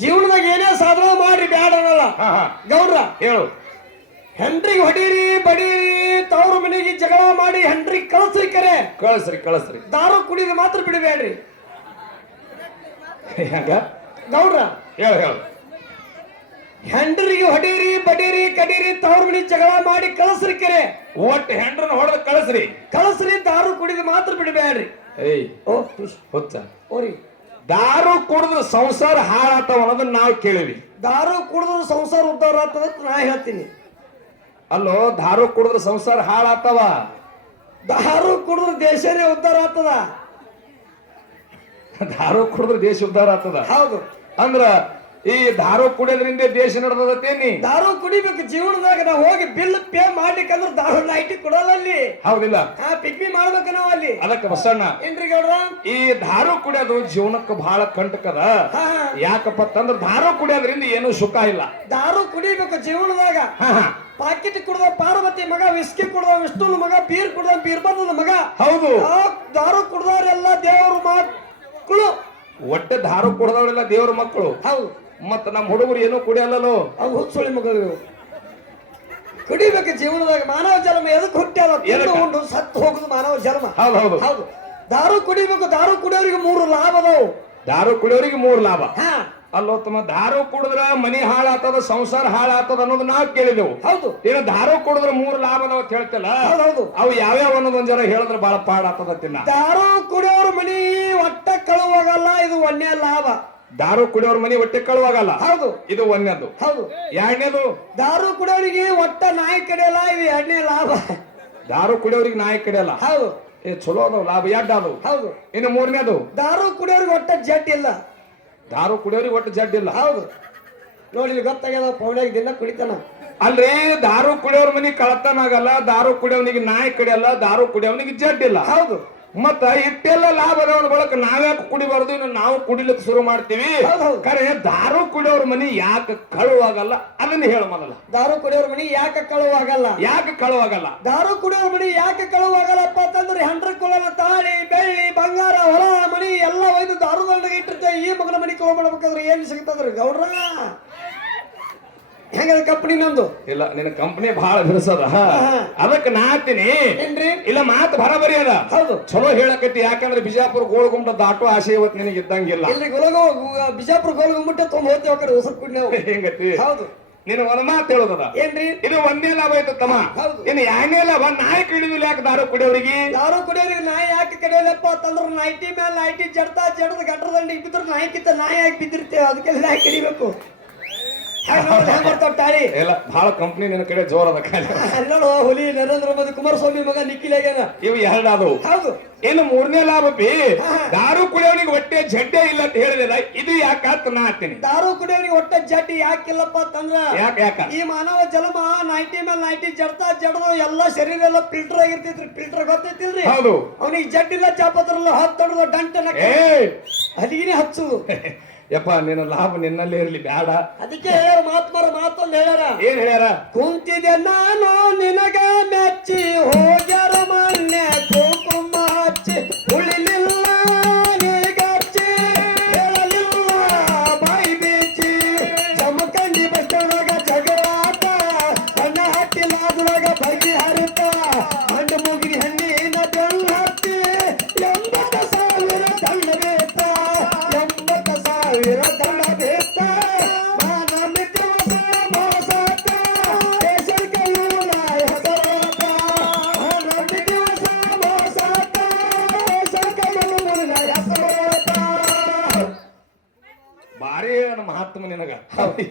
ಜೀವನದಾಗ ಏನೇ ಸಾಧನ ಮಾಡ್ರಿ ಬ್ಯಾಡ ಗೌರ ಗೌಡ್ರ ಹೇಳು. ಹೆಂಡ್ರಿಗೆ ಹೊಡೀರಿ ಬಡೀರಿ ತವ್ರ ಮನೆಗೆ ಜಗಳ ಮಾಡಿ ಹೆಂಡ್ರಿಗೆ ಕಳಸ್ರಿ ಕರೆ. ಕಳಸ್ರಿ ಕಳಸ್ರಿ. ದಾರು ಕುಡಿದ ಮಾತ್ರ ಬಿಡಬೇಡ್ರಿ. ಹೆಂಗ? ಗೌಡ್ರ. ಹೇಳು ಹೇಳು. ಹೆಂಡ್ರಿಗೆ ಹೊಡೀರಿ ಬಡೀರಿ ಕಡೀರಿ ತವ್ರ ಮನಿ ಜಗಳ ಮಾಡಿ ಕಳಸ್ರಿ ಕರೆ. ಒಟ್ಟು ಹೆಂಡ್ರನ್ನ ಹೊಡೆದು ಕಳಸ್ರಿ. ಕಳಸ್ರಿ ದಾರು ಕುಡಿದು ಮಾತ್ರ ಬಿಡಬೇಡ್ರಿ. ಏಯ್ ಓ ಹುಚ್ಚ. ಓರಿ. ದಾರು ಕುಡಿದ್ರೆ ಸಂಸಾರ ಹಾಳಾತಾವ ಅನ್ನೋದನ್ನ ನಾವು ಕೇಳಿವಿ ದಾರು ಕುಡಿದ್ರು ಸಂಸಾರ ಉದ್ದಾರ ಆಗ್ತದ ಅಂತ ನಾ ಹೇಳ್ತೀನಿ. ಅಲ್ಲೋ ದಾರು ಕುಡಿದ್ರೆ ಸಂಸಾರ ಹಾಳಾತವ ದಾರು ಕುಡಿದ್ರು ದೇಶನೇ ಉದ್ದಾರ ಆಗ್ತದ? ದಾರು ಕುಡಿದ್ರೆ ದೇಶ ಉದ್ದಾರ ಆಗ್ತದ? ಹೌದು. ಅಂದ್ರ ಈ ದಾರು ಕುಡಿಯೋದ್ರಿಂದ ದೇಶ ನಡೆದತೇನಿ ದಾರು ಕುಡಿಬೇಕು ಜೀವನದಾಗ ನಾವು ಹೋಗಿ ಬಿಲ್ ಪೇ ಮಾಡ್ಲಿಕ್ಕಂದ್ರ ದಾರು ನೈಟಿ ಕೊಡಲ್ಲ ಅಲ್ಲಿ. ಹೌದಿಲ್ಲ. ಹಾ ಮಾಡ್ಬೇಕು ಮಾಡ್ಬೇಕ ನಾವು ಅಲ್ಲಿ. ಅದಕ್ಕೆ ಬಸಣ್ಣ ಏನ್ರಿ ಗೌಡ್ರ? ಈ ದಾರು ಕುಡಿಯೋದು ಜೀವನಕ್ಕೆ ಬಹಳ ಕಂಟಕದ. ಯಾಕಪ್ಪ ತಂದ್ರೆ ದಾರು ಕುಡಿಯೋದ್ರಿಂದ ಏನು ಸುಖ ಇಲ್ಲ. ದಾರು ಕುಡಿಬೇಕು ಜೀವನದಾಗ. ಪಾಕೆಟ್ ಕುಡ್ದ ಪಾರ್ವತಿ ಮಗ ವಿಸ್ಕಿ ಕುಡ್ದ ವಿಷ್ಣು ಮಗ ಬೀರ್ ಕುಡ್ದ ಬೀರ್ಬಂದದ ಮಗ. ಹೌದು. ದಾರು ಕುಡ್ದವ್ರೆಲ್ಲ ದೇವರು ಮಕ್ಕಳು ಒಟ್ಟೆ ದಾರು ಕುಡ್ದವರೆಲ್ಲ ದೇವ್ರ ಮಕ್ಕಳು. ಹೌದು. ಮತ್ತ ನಮ್ಮ ಹುಡುಗರು ಏನೂ ಕುಡಿಯಲ್ಲೋ ಅವು ಹುಚ್ಚುಳಿ ಮಗಳು. ಕುಡಿಬೇಕು ಜೀವನದಾಗ ಮಾನವ ಜನ್ಮ ಎದಕ್ಕೆ ಹುಟ್ಟ್ಯಾರ ಎದಕ್ಕ? ಉಂಡು ಸತ್ತು ಹೋಗುದು ಮಾನವ ಜನ್ಮ. ಹೌದು ಹೌದು. ಹೌದು. ದಾರು ಕುಡಿಬೇಕು ದಾರು ಕುಡಿಯೋರಿಗೆ ಮೂರು ಲಾಭ ಅದಾವು. ದಾರು ಕುಡಿಯೋರಿಗೆ ಮೂರು ಲಾಭ. ಹಾ. ಅಲ್ಲೋ ತಮ್ಮ ದಾರು ಕುಡಿದ್ರ ಮನಿ ಹಾಳಾತದ ಸಂಸಾರ ಹಾಳಾತದ ಅನ್ನೋದು ನಾವು ಕೇಳಿದೆವು. ಹೌದು. ಏನು ದಾರು ಕುಡಿದ್ರ ಮೂರು ಲಾಭ ಅದಾವ ಹೇಳ್ತಲ್ಲ ಹೌದು ಹೌದು. ಅವು ಯಾವ್ಯಾವ ಅನ್ನೋದು ಒಂದ್ ಜನ ಹೇಳಿದ್ರೆ ಬಹಳ ಪಾಡಾತದ ತಿನ್ನ. ದಾರು ಕುಡಿಯೋರು ಮನಿ ಒಟ್ಟ ಕಳುವಾಗಲ್ಲ ಇದು ಒಂದೇ ಲಾಭ. ದಾರು ಕುಡಿಯೋರ್ ಮನೆ ಹೊಟ್ಟೆ ಕಳುವಾಗಲ್ಲ. ಹೌದು. ಇದು ಒಂದನೇದು. ಹೌದು. ಎರಡನೇದು? ದಾರು ಕುಡಿಯೋರಿಗೆ ಒಟ್ಟ ನಾಯಿ ಕಡೆಯಲ್ಲ ಇದು ಎರಡನೇ ಲಾಭ. ದಾರು ಕುಡಿಯೋರಿಗೆ ನಾಯಿ ಕಡೆಯಲ್ಲ. ಹೌದು. ಇದು ಚಲೋ ಅದಾವ ಲಾಭ. ಎಡ್ಡ ಅದು ಹೌದು. ಇನ್ನು ಮೂರನೇದು? ದಾರು ಕುಡಿಯೋರಿಗೆ ಒಟ್ಟ ಜಡ್ ಇಲ್ಲ. ದಾರು ಕುಡಿಯೋರಿಗೆ ಒಟ್ಟು ಜಡ್ ಇಲ್ಲ. ಹೌದು. ನೋಡಿ ಗೊತ್ತಾಗ್ಯದ ಪೌಡ್ಯಾಗ ದಿನ ಕುಡಿತಾನ. ಅಲ್ರಿ ದಾರು ಕುಡಿಯೋರ್ ಮನೆ ಕಳತನ ಆಗಲ್ಲ ದಾರು ಕುಡಿಯೋನಿಗೆ ನಾಯಿ ಕಡಿಯಲ್ಲ ದಾರು ಕುಡಿಯೋನಿಗೆ ಇಲ್ಲ. ಹೌದು. ಮತ್ತ ಇಟ್ಟೆಲ್ಲ ಲಾಭ ಅದವನ ಬಳಕ ನಾವ್ಯಾಕೆ ಕುಡಿಬಾರ್ದು ಇನ್ನು ನಾವು ಕುಡಿಲಿಕ್ಕೆ ಶುರು ಮಾಡ್ತೀವಿ. ಕರೆ ದಾರು ಕುಡಿಯೋರ್ ಮನಿ ಯಾಕೆ ಕಳುವಾಗಲ್ಲ? ಅದನ್ನ ಹೇಳ ಮೊದಲ. ದಾರು ಕುಡಿಯೋರ ಮನಿ ಯಾಕೆ ಕಳುವಾಗಲ್ಲ? ಯಾಕೆ ಕಳುವಾಗಲ್ಲ? ದಾರು ಕುಡಿಯೋರ ಮನಿ ಯಾಕೆ ಕಳುವಾಗಲ್ಲಪ್ಪ ಅಂತಂದ್ರೆ ಹೆಂಡ್ರ ಕುಲನ ತಾಳಿ ಬೆಳ್ಳಿ ಬಂಗಾರ ಹೊಲ ಮನಿ ಎಲ್ಲ ಒಯ್ದು ದಾರು ಇಟ್ಟಿರ್ತೇವೆ. ಈ ಮಗನ ಮನಿ ಕಳ್ಕೊಳ್ಬೇಕಾದ್ರೆ ಏನ್ ಸಿಗ್ತದ್ರಿ ಗೌಡ್ರ? ಹೆಂಗದ ಕಂಪನಿ ನಂದು ಇಲ್ಲ ನಿನ್ನ ಕಂಪನಿ ಬಹಳ ಬಿಡಿಸದ ಅದಕ್ಕೆ ನಾ ಹಾಕ್ತೀನಿ. ಏನ್ರಿ? ಇಲ್ಲ ಮಾತು ಬರಬರಿ ಅದ. ಹೌದು. ಚಲೋ ಹೇಳಕತ್ತಿ ಯಾಕಂದ್ರೆ ಬಿಜಾಪುರ ಗೋಳಗುಂಬ ದಾಟೋ ಆಸೆ ಇವತ್ತು ನಿನಗೆ ಇದ್ದಂಗಿಲ್ಲ. ಇಲ್ಲಿ ಗೊಲಗೋ ಬಿಜಾಪುರ ಗೋಲ್ಗುಂಬಿಟ್ಟೆ ತೊಗೊಂಡ್ ಹೋಗ್ತೇವೆ ಆ ಕಡೆ ಹೊಸ ನಾವು. ಹೆಂಗತಿ? ಹೌದು. ನೀನು ಒಂದ್ ಮಾತು ಹೇಳೋದದ? ಏನ್ರಿ? ಇದು ಒಂದೇ ಲಾಭ ಐತ ತಮ್ಮ. ಹೌದು. ಇನ್ನು ಎರಡನೇ ಲಾಭ ನಾಯಿ ಕಡಿದಿಲ್ಲ ಯಾಕೆ ದಾರು ಕುಡಿಯೋರಿಗೆ? ದಾರು ಕುಡಿಯೋರಿಗೆ ನಾಯಿ ಯಾಕೆ ಕಡಿಯಲ್ಲಪ್ಪ ಅಂತಂದ್ರೆ ನೈಟಿ ಮೇಲೆ ನೈಟಿ ಜಡ್ತಾ ಜಡದ ಗಟ್ರ ದಂಡಿಗೆ ಬಿದ್ರೆ ನಾಯಿ ಕಿತ್ತ ನಾಯಿ ಯಾಕೆ ಬಿದ್ದಿರ್ತೇವೆ. ಅದಕ್ಕೆಲ್ಲ ನಾಯಿ ಕಡಿಬೇಕು. ಇಲ್ಲ ಬಹಳ ಕಂಪ್ನಿ ನಿನ್ನ ಕಡೆ ಜೋರ ಅದ ಅಲ್ಲೋ ಹುಲಿ ನರೇಂದ್ರ ಮೋದಿ ಕುಮಾರಸ್ವಾಮಿ ಮಗ ನಿಖಿಲ್ ಆಗ್ಯಾನ. ಇವ್ ಎರಡಾದವು. ಹೌದು. ಏನು ಮೂರನೇ ಲಾಭ ಬಿ. ದಾರು ಕುಡಿಯೋನಿಗೆ ಹೊಟ್ಟೆ ಜಡ್ಡೆ ಇಲ್ಲ ಅಂತ ಹೇಳಿದಿಲ್ಲ ಇದು ಯಾಕಾತ ನಾ ಹಾಕ್ತೀನಿ ದಾರು ಕುಡಿಯೋನಿಗೆ ಹೊಟ್ಟೆ ಜಡ್ಡಿ ಯಾಕಿಲ್ಲಪ್ಪ ಅಂತಂದ್ರ ಯಾಕೆ ಯಾಕ? ಈ ಮಾನವ ಜನ್ಮ ನೈಟಿ ಮೇಲೆ ನೈಟಿ ಜಡ್ತಾ ಜಡ್ದು ಎಲ್ಲ ಶರೀರ ಎಲ್ಲ ಫಿಲ್ಟರ್ ಆಗಿರ್ತೈತ್ರಿ. ಫಿಲ್ಟರ್ ಗೊತ್ತೈತಿಲ್ರಿ? ಹೌದು. ಅವನಿಗೆ ಜಡ್ಡಿಲ್ಲ ಚಾಪತ್ರಲ್ಲ ತೊಡದು ಡಂಟನ ಏ ಅಲ್ಲಿಗೆ ಹಚ್ಚುದು. ಯಪ್ಪ ನಿನ್ನ ಲಾಭ ನಿನ್ನಲ್ಲೇ ಇರಲಿ ಬೇಡ ಅದಕ್ಕೆ ಮಾತ್ಮರ ಮಾತಲ್ಲಿ ಹೇಳ್ಯಾರ. ಏನ್ ಹೇಳ್ಯಾರ? ಕುಂತಿದೆ ನಾನು ನಿನಗ ಮೆಚ್ಚಿ ಹೋಗ್ಯಾರ ಮಣ್ಣೆ ಕುಂಕುಮ ಹಚ್ಚಿ ಉಳಿಲಿಲ್ಲ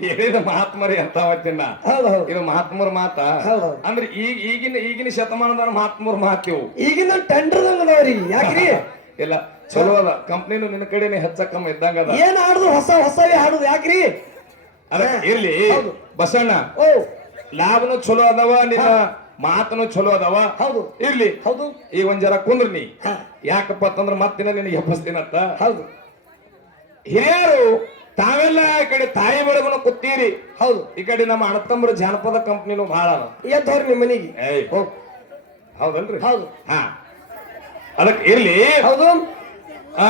ಹೇಳಿದ ಮಹಾತ್ಮರಿ ಅಂತ ಹೌದು ಇದು ಮಹಾತ್ಮರ ಮಾತ. ಹೌದು. ಅಂದ್ರೆ ಈಗ ಈಗಿನ ಈಗಿನ ಶತಮಾನದ ಮಹಾತ್ಮರ ಮಾತಿವು ಈಗಿನ ಟೆಂಡರ್ ಅದಾವ್ರಿ ಯಾಕ್ರಿ? ಇಲ್ಲ ಚಲೋ ಅದ. ಕಂಪ್ನಿನು ನಿನ್ನ ಕಡೆನೆ ಹೆಚ್ಚಕ್ಕಮ್ಮ ಇದ್ದಂಗ ಅದ. ಏನ್ ಆಡುದು? ಹೊಸ ಹೊಸವೇ ಆಡುದು ಯಾಕ್ರಿ? ಅದ ಇರ್ಲಿ. ಹೌದು. ಬಸಣ್ಣ ಓ. ಲಾಭನು ಚಲೋ ಅದಾವ ನಿನ್ನ ಮಾತನು ಚಲೋ ಅದಾವ. ಹೌದು. ಇರ್ಲಿ. ಹೌದು. ಈ ಒಂದ್ ಜರ ಕುಂದ್ರ ನೀ. ಯಾಕಪ್ಪ ಅಂತಂದ್ರ ಮತ್ತಿನ ನಿನಗೆ ಹೆಪ್ಪಿಸ್ತೀನತ್ತ ಹೌದು. ಹಿರಿಯರು ತಾವೆಲ್ಲ ಈ ಕಡೆ ತಾಯಿ ಬೆಳಗನ ಕೂತೀರಿ. ಹೌದು ಈ ಕಡೆ ನಮ್ಮ ಅಣ್ಣತಮ್ಮರ ಜಾನಪದ ಕಂಪ್ನಿನು ಬಹಳ ಎದ್ದವ್ರಿ ನಿಮ್ಮ ಮನೆಗೆ? ಹೌದಲ್ರಿ? ಹೌದು. ಹಾ. ಅದಕ್ಕೆ ಇರ್ಲಿ. ಹೌದು. ಆ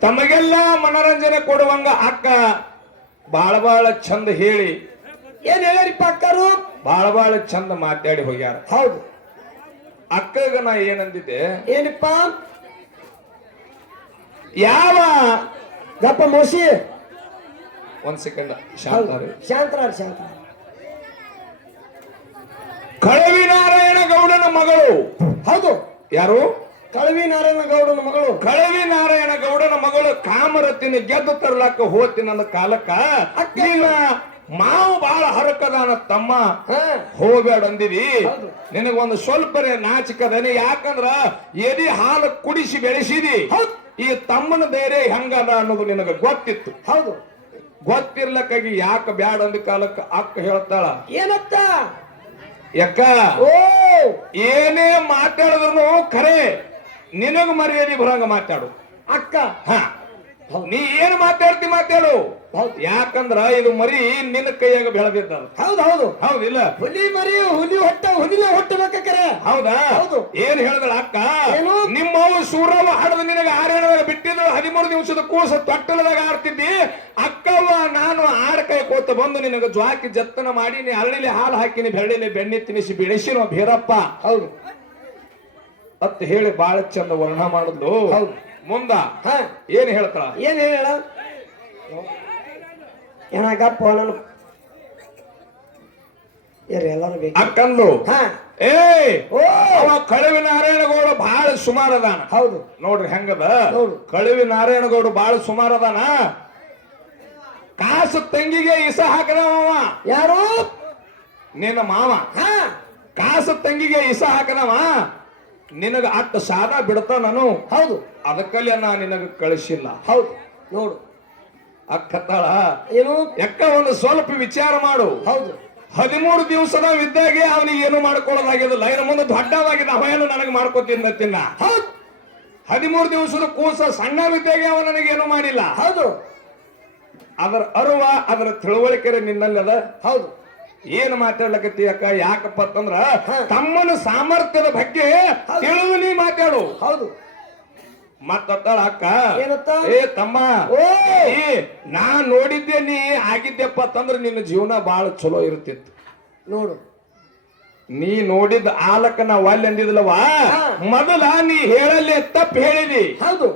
ತಮಗೆಲ್ಲ ಮನೋರಂಜನೆ ಕೊಡುವಂಗ ಅಕ್ಕ ಬಾಳ ಬಾಳ ಚಂದ ಹೇಳಿ. ಏನ್ ಹೇಳ್ಯಾರಿಪ್ಪ ಅಕ್ಕರು? ಬಾಳ ಬಾಳ ಚಂದ ಮಾತಾಡಿ ಹೋಗ್ಯಾರ. ಹೌದು. ಅಕ್ಕಗ ನಾ ಏನಂದಿದ್ದೆ? ಏನಪ್ಪ? ಯಾವ ಗಪ್ಪ ಮೋಸಿ ಒಂದ್ ಸೆಕೆಂಡ್ ಶಾಂತ ಹೌದು. ಶಾಂತರಾರ್ ಶಾಂತರ ಕಳವಿ ನಾರಾಯಣ ಗೌಡನ ಮಗಳು. ಹೌದು. ಯಾರು? ಕಳವಿ ನಾರಾಯಣ ಗೌಡನ ಮಗಳು. ಕಳವಿ ನಾರಾಯಣ ಗೌಡನ ಮಗಳು ಕಾಮರತಿನ ಗೆದ್ದು ತರ್ಲಾಕ ಹೋತಿ ನನ್ನ ಕಾಲಕ್ಕ ಈಗ ಮಾವು ಬಾಳ ಹರಕದಾನ ತಮ್ಮ. ಹಾ. ಹೋಗ್ಬೇಡ ಅಂದಿದಿ. ನಿನಗೊಂದು ಸ್ವಲ್ಪ ನಾಚಿಕದನೆ. ಯಾಕಂದ್ರ ಎದಿ ಹಾಲು ಕುಡಿಸಿ ಬೆಳೆಸಿದಿ. ಈ ತಮ್ಮನ ಬೇರೆ ಹೆಂಗದ ಅನ್ನೋದು ನಿನಗ ಗೊತ್ತಿತ್ತು. ಹೌದು. ಗೊತ್ತಿರ್ಲಕ್ಕಾಗಿ ಯಾಕೆ ಬ್ಯಾಡ ಅಂದ ಕಾಲಕ್ಕೆ ಅಕ್ಕ ಹೇಳ್ತಾಳ ಏನತ್ತ ಯಕ್ಕ ಓ! ಏನೇ ಮಾತಾಡಿದ್ರು ಖರೆ ನಿನಗ ಮರ್ಯಾದೆ ಬರಂಗ ಮಾತಾಡು. ಅಕ್ಕ ಹ. ನೀ ಏನು ಮಾತಾಡ್ತಿ ಮಾತಾಡು. ಯಾಕಂದ್ರ ಇದು ಮರಿ ನಿನ್ನ ಕೈಯಾಗ ಬೆಳೆದಿದ್ದ ಹೌದು ಹೌದು. ಹೌದಿಲ್ಲ ಹುಲಿ ಮರಿ ಹುಲಿ ಹೊಟ್ಟ ಹುಲಿಲೆ ಬೇಕಾಕರ ಹೌದಾ? ಹೌದು. ಏನ್ ಹೇಳಿದಳ ಅಕ್ಕ? ನಿಮ್ಮ ನಿಮ್ಮವು ಸೂರವ ಹಡದ ನಿನಗೆ ಆರೇಳ ಬಿಟ್ಟಿದ್ದು ಹದಿಮೂರು ದಿವಸದ ಕೂಸ ತೊಟ್ಟಲದಾಗ ಆಡ್ತಿದ್ದಿ. ಅಕ್ಕವ್ವ ನಾನು ಆಡ ಕೈ ಕೋತ ಬಂದು ನಿನಗೆ ಜ್ವಾಕಿ ಜತ್ತನ ಮಾಡಿ ನೀ ಅರಳಿಲಿ ಹಾಲು ಹಾಕಿನಿ ಬೆಳ್ಳಿಲಿ ಬೆಣ್ಣೆ ತಿನ್ನಿಸಿ ಬಿಡಿಸಿರೋ ಭೀರಪ್ಪ. ಹೌದು. ಅತ್ ಹೇಳಿ ಬಾಳ ಚಂದ ವರ್ಣ ಮಾಡಿದ್ಲು. ಹೌದು. ಮುಂದ ಹಾ. ಏನ್ ಹೇಳ್ತಾಳ? ಏನ್ ಹೇಳ ಏನಾಗಪ್ಪ ನಾನು ಯಾರು ಎಲ್ಲರೂ ಬೇಕು? ಅಕ್ಕಂದು. ಹಾ. ಏ ಓ. ಅವ ಕಳವಿ ನಾರಾಯಣಗೌಡ ಬಹಳ ಸುಮಾರು ಅದಾನ. ಹೌದು. ನೋಡ್ರಿ ಹೆಂಗದ? ಹೌದು ಕಳವಿ ನಾರಾಯಣಗೌಡ ಬಹಳ ಸುಮಾರು ಅದಾನ. ಕಾಸು ತಂಗಿಗೆ ಇಸ ಹಾಕದವ ಯಾರು? ನಿನ್ನ ಮಾವ. ಹಾ. ಕಾಸು ತಂಗಿಗೆ ಇಸ ಹಾಕದವ. ನಿನಗ ಅತ್ತ ಸಾದ ಬಿಡ್ತ ನಾನು ಹೌದು. ಅದಕ್ಕಲ್ಲೇ ನಾ ನಿನಗ ಕಳಿಸಿಲ್ಲ. ಹೌದು. ನೋಡು. ಅಕ್ಕತ್ತಾಳ ಏನು? ಎಕ್ಕ ಒಂದು ಸ್ವಲ್ಪ ವಿಚಾರ ಮಾಡು. ಹೌದು. ಹದಿಮೂರು ದಿವಸದ ವಿದ್ಯಾಗೆ ಅವನಿಗೆ ಏನು ಮಾಡ್ಕೊಳ್ಳೋದಾಗಿಲ್ಲ. ಇನ್ನು ಮುಂದೆ ದೊಡ್ಡವಾಗಿದೆ ಅವೇನು ನನಗೆ ಮಾಡ್ಕೋತೀನಿ ತಿನ್ನ ಹೌದು. ಹದಿಮೂರು ದಿವಸದ ಕೂಸ ಸಣ್ಣ ವಿದ್ಯೆಗೆ ಅವ ನನಗೇನು ಮಾಡಿಲ್ಲ. ಹೌದು. ಅದರ ಅರುವ ಅದರ ತಿಳುವಳಿಕೆ ನಿನ್ನಲ್ಲದ ಹೌದು. ಏನು ಮಾತಾಡ್ಲಕತ್ತಿ ಅಕ್ಕ? ಯಾಕಪ್ಪ ಅಂತಂದ್ರ ತಮ್ಮನ ಸಾಮರ್ಥ್ಯದ ಬಗ್ಗೆ ತಿಳಿದು ನೀ ಮಾತಾಡು. ಹೌದು. ಮತ್ತತ್ತಾಳ ಅಕ್ಕ ಏನತ್ತ? ಏ ತಮ್ಮ ನಾ ನೋಡಿದ್ದೆ ನೀ ಆಗಿದ್ದೆಪ್ಪ ಅಂತಂದ್ರೆ ನಿನ್ನ ಜೀವನ ಬಹಳ ಚಲೋ ಇರ್ತಿತ್ತು. ನೋಡು. ನೀ ನೋಡಿದ ಆಲಕ್ಕ ನಾ ವಾಲ್ ಅಂದಿದ್ಲವಾ ಮೊದಲ ನೀ ಹೇಳಲ್ಲೇ ತಪ್ಪು ಹೇಳಿದಿ. ಹೌದು.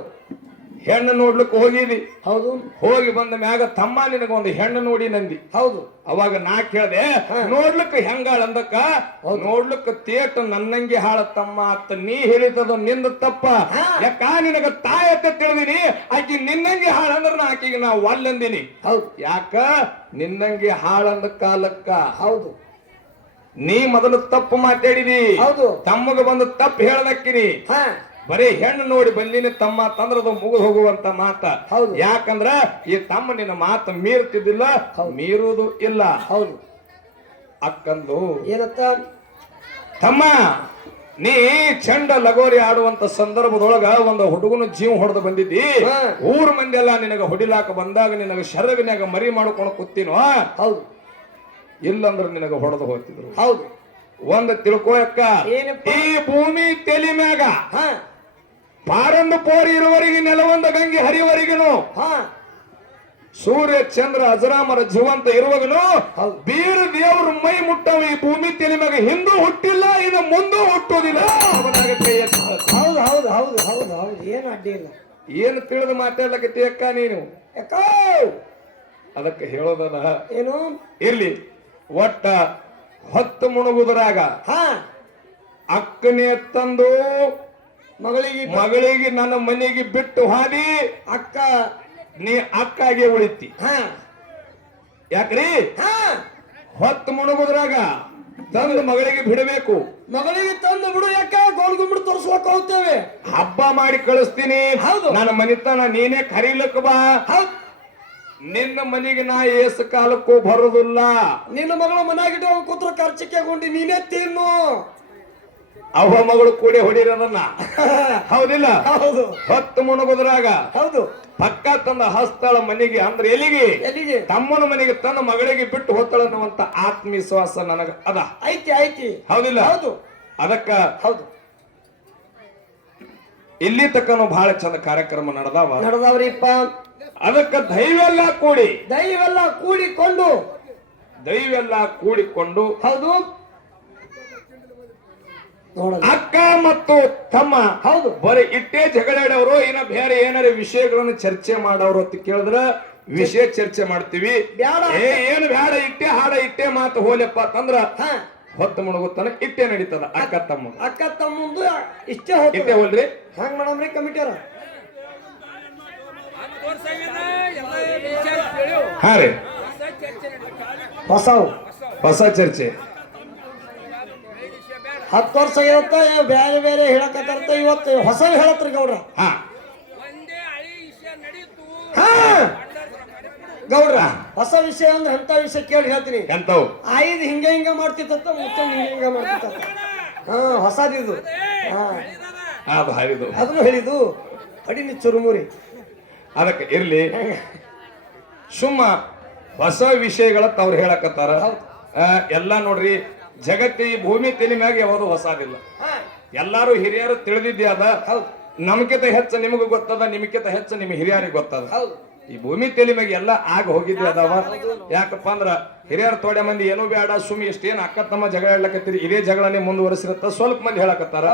ಹೆಣ್ಣು ನೋಡ್ಲಿಕ್ಕೆ ಹೋಗಿದಿ ಹೌದು. ಹೋಗಿ ಬಂದ ಮ್ಯಾಗ ತಮ್ಮ ನಿನಗೊಂದು ಹೆಣ್ಣು ನೋಡಿ ನಂದಿ. ಹೌದು. ಅವಾಗ ನಾ ಕೇಳ್ದೆ ನೋಡ್ಲಿಕ್ಕೆ ಹೆಂಗಾಳ ಅಂದಕ್ಕ? ನೋಡ್ಲಿಕ್ಕ ತೇಟ ನನ್ನಂಗಿ ಹಾಳ ತಮ್ಮ ಅತ್ತ ನೀ ಹೇಳಿದದು ನಿಂದ ತಪ್ಪ. ಯಾಕ ನಿನಗ ತಾಯತ್ತ ತಿಳಿದಿನಿ? ಆಕಿ ನಿನ್ನಂಗಿ ಹಾಳ ಅಂದ್ರ ನಾ ಆಕಿಗೆ ನಾ ಒಲ್ಲಂದಿನಿ ಹೌದು. ಯಾಕ? ನಿನ್ನಂಗಿ ಹಾಳಂದ ಕಾಲಕ್ಕ. ಹೌದು. ನೀ ಮೊದಲು ತಪ್ಪು ಮಾತಾಡಿದಿ. ಹೌದು. ತಮ್ಮಗ ಬಂದು ತಪ್ಪು ಹೇಳದಕ್ಕಿನಿ. ಹಾ. ಬರೀ ಹೆಣ್ಣು ನೋಡಿ ಬಂದಿನಿ ತಮ್ಮ ತಂದ್ರದು ಮುಗಿದು ಹೋಗುವಂತ ಮಾತ. ಹೌದು. ಯಾಕಂದ್ರ ಈ ತಮ್ಮ ನಿನ್ನ ಮಾತು ಮೀರ್ತಿದ್ದಿಲ್ಲ ಮೀರುವುದು ಇಲ್ಲ. ಹೌದು. ಅಕ್ಕಂದು ಏನತ್ತ ತಮ್ಮ ನೀ ಚಂಡ ಲಗೋರಿ ಆಡುವಂತ ಸಂದರ್ಭದೊಳಗ ಒಂದು ಹುಡುಗನ ಜೀವ ಹೊಡೆದು ಬಂದಿದ್ದಿ. ಊರ್ ಮಂದಿ ಎಲ್ಲ ನಿನಗ ಹೊಡಿಲಾಕ ಬಂದಾಗ ನಿನಗ ಶರವಿನಾಗ ಮರಿ ಮಾಡ್ಕೊಂಡು ಕೂತಿನೋ? ಹೌದು. ಇಲ್ಲಂದ್ರೆ ನಿನಗ ಹೊಡೆದು ಹೋಗ್ತಿದ್ರು. ಹೌದು. ಒಂದು ತಿಳ್ಕೋ ಅಕ್ಕ. ಏನಪ್ಪ? ಈ ಭೂಮಿ ತೆಲಿ ಮ್ಯಾಗ ಹಾ. ಪಾರಂದು ಪೋರಿ ಇರುವವರಿಗೆ ನೆಲವಂದ ಗಂಗೆ ಹರಿವರೆಗಿನು ಹಾ. ಸೂರ್ಯ ಚಂದ್ರ ಅಜರಾಮರ ಜೀವಂತ ಇರುವಾಗನು ಬೀರು ದೇವ್ರ ಮೈ ಮುಟ್ಟವ ಈ ಭೂಮಿ ತೆಲಿ ಮ್ಯಾಗ ಹಿಂದೂ ಹುಟ್ಟಿಲ್ಲ ಇನ್ನು ಮುಂದೂ ಕೈ ಹೌದು ಹೌದು ಹೌದು ಹೌದು ಹೌದು. ಏನು ಅಡ್ಡಿ ಇಲ್ಲ. ಏನು ತಿಳಿದು ಮಾತಾಡ್ಲಕತ್ತಿ ಅಕ್ಕ ನೀನು? ಯಾಕೋ? ಅದಕ್ಕೆ ಹೇಳೋದಲ್ಲ ಏನು? ಇರ್ಲಿ. ಒಟ್ಟ ಹೊತ್ತು ಮುಣುಗುದ್ರಾಗ ಹಾ. ಅಕ್ಕನೇ ತಂದು ಮಗಳಿಗೆ ಮಗಳಿಗೆ ನನ್ನ ಮನೆಗೆ ಬಿಟ್ಟು ಹಾದಿ ಅಕ್ಕ ನೀ ಅಕ್ಕಾಗೆ ಉಳಿತಿ. ಹಾ. ಯಾಕ್ರಿ? ಹಾ. ಹೊತ್ತು ಮುಣುಗುದ್ರಾಗ ತಂದು ಮಗಳಿಗೆ ಬಿಡಬೇಕು. ಮಗಳಿಗೆ ತಂದು ಬಿಡು ಯಾಕ? ಗೋಲ್ ಗುಂಬಿಡು ತೋರಿಸ್ಲಕ್ಕ ಹೋಗ್ತೇವೆ. ಹಬ್ಬ ಮಾಡಿ ಕಳಿಸ್ತೀನಿ. ಹೌದು. ನನ್ನ ಮನಿತನ ನೀನೇ ಕರೀಲಕ್ಕ ಬಾ. ಹೌದು. ನಿನ್ನ ಮನೆಗೆ ನಾ ಏಸು ಕಾಲಕ್ಕೂ ಬರೋದಿಲ್ಲ. ನಿನ್ನ ಮಗಳು ಮನೆಗಿಟ್ಟು ಕೂತ್ರ ಖರ್ಚಿಕೆ ಗೊಂಡಿ ನೀನೇ ತಿನ್ನು. ಅವ ಮಗಳು ಕೂಡಿ ಹೊಡಿರೋದನ್ನ ಹೌದಿಲ್ಲ? ಹೌದು. ಹೊತ್ತು ಮುಣಗುದ್ರಾಗ ಹೌದು. ಪಕ್ಕ ತಂದ ಹಸ್ತಳ ಮನೆಗೆ ಅಂದ್ರೆ ಎಲ್ಲಿಗೆ? ಎಲ್ಲಿಗೆ? ತಮ್ಮನ ಮನೆಗೆ ತನ್ನ ಮಗಳಿಗೆ ಬಿಟ್ಟು ಹೋಗ್ತಾಳ ಅನ್ನುವಂತ ಆತ್ಮವಿಶ್ವಾಸ ನನಗ ಅದ. ಐತಿ ಐತಿ. ಹೌದಿಲ್ಲ? ಹೌದು. ಅದಕ್ಕ ಹೌದು. ಇಲ್ಲಿ ತಕ್ಕನು ಬಹಳ ಚಂದ ಕಾರ್ಯಕ್ರಮ ನಡೆದಾವ. ನಡೆದವ್ರಿಪ್ಪ. ಅದಕ್ಕ ದೈವೆಲ್ಲ ಕೂಡಿ. ದೈವೆಲ್ಲ ಕೂಡಿಕೊಂಡು. ದೈವೆಲ್ಲ ಕೂಡಿಕೊಂಡು ಹೌದು. ಅಕ್ಕ ಮತ್ತು ತಮ್ಮ ಹೌದು. ಬರೀ ಇಟ್ಟೇ ಜಗಳಾಡೋರು ಇನ್ನ ಬೇರೆ ಏನಾರ ವಿಷಯಗಳನ್ನು ಚರ್ಚೆ ಮಾಡೋರು ಅಂತ ಕೇಳಿದ್ರ ವಿಷಯ ಚರ್ಚೆ ಮಾಡ್ತೀವಿ. ಏ ಏನು ಬೇಡ ಇಟ್ಟೆ ಹಾಡ ಇಟ್ಟೆ ಮಾತು ಹೋಲಪ್ಪ ಅಂತಂದ್ರ ಹೊತ್ತು ಮುಳುಗುತ್ತಾನ ಇಟ್ಟೆ ನಡೀತದ ಅಕ್ಕ ತಮ್ಮ ಅಕ್ಕ ತಮ್ಮಂದು ಇಷ್ಟೇ ಇಟ್ಟೆ ಹೋಲ್ರಿ. ಹಂಗ ಮಾಡಮ್ರಿ ಕಮಿಟಿಯರ ಹಾ ರೀ. ಹೊಸ ಹೊಸ ಚರ್ಚೆ. ಹತ್ತು ವರ್ಷ ಇರುತ್ತ ಬೇರೆ ಬೇರೆ ಹೇಳಕತ್ತ ಇವತ್ತು ಹೊಸ ಹೇಳತ್ರಿ ಗೌಡ್ರ. ಹಾ. ಹಾ. ಗೌಡ್ರ ಹೊಸ ವಿಷಯ ಅಂದ್ರೆ ಎಂತ ವಿಷಯ ಕೇಳಿ ಹೇಳ್ತೀನಿ. ಎಂತವು? ಐದು ಹಿಂಗೆ ಹಿಂಗೆ ಮಾಡ್ತಿತ್ತ ಮುಚ್ಚ ಹಿಂಗೆ ಹಿಂಗೆ ಮಾಡ್ತಿತ್ತ ಹಾ ಹೊಸದಿದು. ಹಾ. ಅದನ್ನು ಹೇಳಿದು. ಅಡಿನಿ ಚುರುಮುರಿ ಅದಕ್ಕೆ ಇರ್ಲಿ. ಸುಮ್ಮ ಹೊಸ ವಿಷಯಗಳ ಅವ್ರು ಹೇಳಕತ್ತಾರ. ಎಲ್ಲಾ ನೋಡ್ರಿ ಜಗತ್ತಿ ಈ ಭೂಮಿ ತಲೆ ಮ್ಯಾಗ ಯಾವುದು ಹೊಸದಿಲ್ಲ. ಎಲ್ಲಾರು ಹಿರಿಯರು ತಿಳಿದಿದ್ದೆ ಅದ ನಮ್ಕಿಂತ ಹೆಚ್ಚು ನಿಮಗೂ ಗೊತ್ತದ ನಿಮ್ಕಿಂತ ಹೆಚ್ಚು ನಿಮ್ ಹಿರಿಯರಿಗೆ ಗೊತ್ತದ. ಈ ಭೂಮಿ ತಲೆ ಮ್ಯಾಗ ಎಲ್ಲ ಆಗ ಹೋಗಿದ್ದೆ ಅದಾವ ಯಾಕಪ್ಪ ಅಂದ್ರ ಹಿರಿಯರ ತೋಡೆ ಮಂದಿ ಏನೂ ಬೇಡ ಸುಮ್ಮ ಇಷ್ಟೇನು ಅಕ್ಕ ತಮ್ಮ ಜಗಳ ಹೇಳಕತ್ತೀರಿ ಇದೇ ಜಗಳನೇ ಮುಂದುವರಿಸಿರತ್ತ ಸ್ವಲ್ಪ ಮಂದಿ ಹೇಳಕತ್ತಾರ?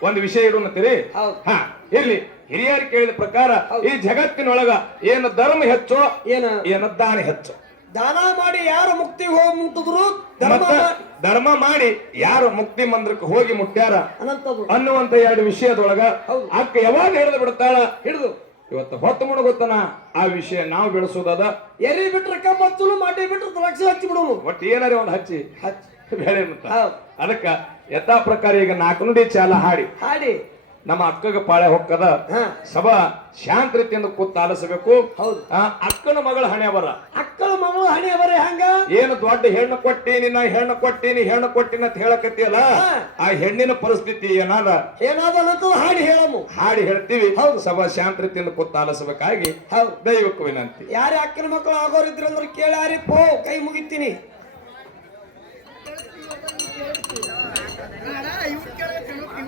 ಒಂದ್ ವಿಷಯ ಇಡುನತ್ತೀರಿ ಹೌದು. ಹಾ ಇರ್ಲಿ. ಹಿರಿಯರು ಕೇಳಿದ ಪ್ರಕಾರ ಈ ಜಗತ್ತಿನೊಳಗ ಏನು ಧರ್ಮ ಹೆಚ್ಚು ಏನ? ಏನು ದಾನ ಹೆಚ್ಚು. ದಾನ ಮಾಡಿ ಯಾರು ಮುಕ್ತಿ ಹೋಗಿ ಮುಟ್ಟಿದ್ರು ಧರ್ಮ ಮತ್ತ ಧರ್ಮ ಮಾಡಿ ಯಾರು ಮುಕ್ತಿ ಮಂದ್ರಕ್ಕೆ ಹೋಗಿ ಮುಟ್ಟ್ಯಾರ ಅನಂತದು ಅನ್ನುವಂತ ಎರಡು ವಿಷಯದೊಳಗ ಹೌದು. ಅಕ್ಕ ಯಾವಾಗ ಹಿಡಿದು ಬಿಡ್ತಾಳ? ಹಿಡಿದು. ಇವತ್ತು ಹೊತ್ತು ಮುಳುಗುತ್ತನ ಆ ವಿಷಯ ನಾವು ಬೆಳೆಸೋದದ ಎರಿ ಬಿಟ್ರೆ ಕಮ್ಮತ್ತಲು ಮಾಡಿ ಬಿಟ್ರ ದ್ರಾಕ್ಷಿ ಹಚ್ಚಿ ಬಿಡೋನು. ಒಟ್ಟು ಏನಾರ ಒಂದು ಹಚ್ಚಿ. ಹಚ್ಚಿ. ಬೆಳೆ ಹೌದು. ಅದಕ್ಕ ಯಥಾ ಪ್ರಕಾರ ಈಗ ನಾಲ್ಕು ನುಡಿ ಚಾಲ ಹಾಡಿ. ಹಾಡಿ. ನಮ್ಮ ಅಕ್ಕಗ ಪಾಳೆ ಹೊಕ್ಕದ. ಹಾ. ಸಭಾ ಶಾಂತ ರೀತಿಯಿಂದ ಕೂತ್ ಆಲಿಸಬೇಕು. ಹೌದು. ಆ ಅಕ್ಕನ ಮಗಳ ಹಣೆ ಬರ ಮಗಳು ಹಣೆ ಅವರೇ ಹಂಗ? ಏನು ದೊಡ್ಡ ಹೆಣ್ಣು ಕೊಟ್ಟೀನಿ ನಾ ಹೆಣ್ಣು ಕೊಟ್ಟೀನಿ ಹೆಣ್ಣು ಕೊಟ್ಟಿನ ಅಂತ ಹೇಳಕತ್ತಿಯಲ್ಲ? ಆ ಹೆಣ್ಣಿನ ಪರಿಸ್ಥಿತಿ ಏನಾದ? ಏನಾದ ಹಾಡಿ ಹೇಳಮು. ಹಾಡಿ ಹೇಳ್ತೀವಿ. ಹೌದು. ಸಭಾ ಶಾಂತ ರೀತಿಯಿಂದ ಕೂತ ಆಲಿಸಬೇಕಾಗಿ ಹೌದು. ದೈವಕ್ಕೂ ವಿನಂತಿ. ಯಾರು ಅಕ್ಕನ ಮಕ್ಕಳು ಆಗೋರಿದ್ರು ಅಂದ್ರೆ ಕೇಳಾರಿ ಪೋ ಕೈ ಮುಗಿತೀನಿ.